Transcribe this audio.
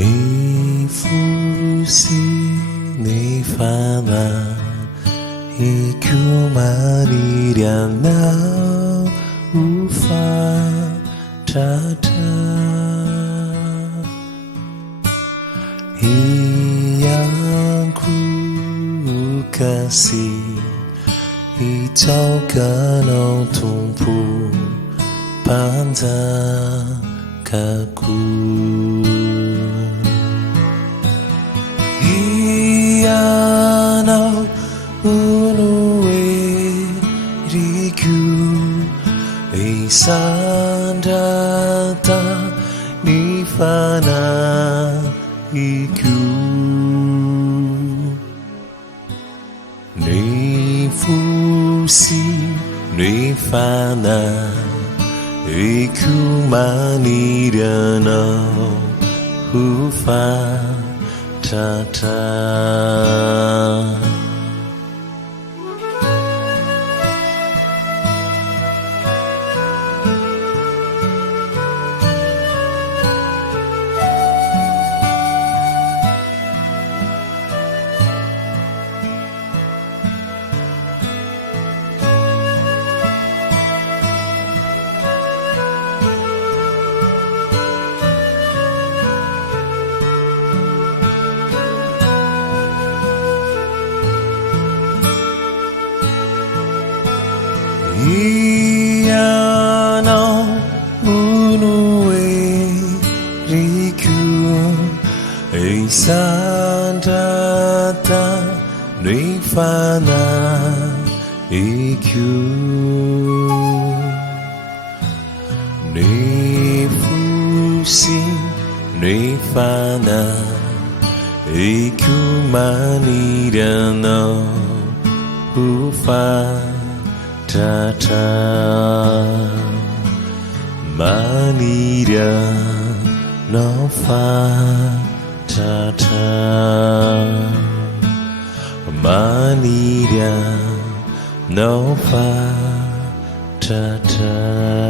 你复习你发那一股玛丽莲那无法查他一样苦kasih ikaw ka ng tumpu panza kaku Iyanaw unuwe riku isandata ni fana iku ni fusi ni fana iku manirana hufa ta Iyanaw unuwe riku isandata ni fana iku ni fusi ni fana iku manirana ufa Tata Manira no fa Tata Manira no fa Tata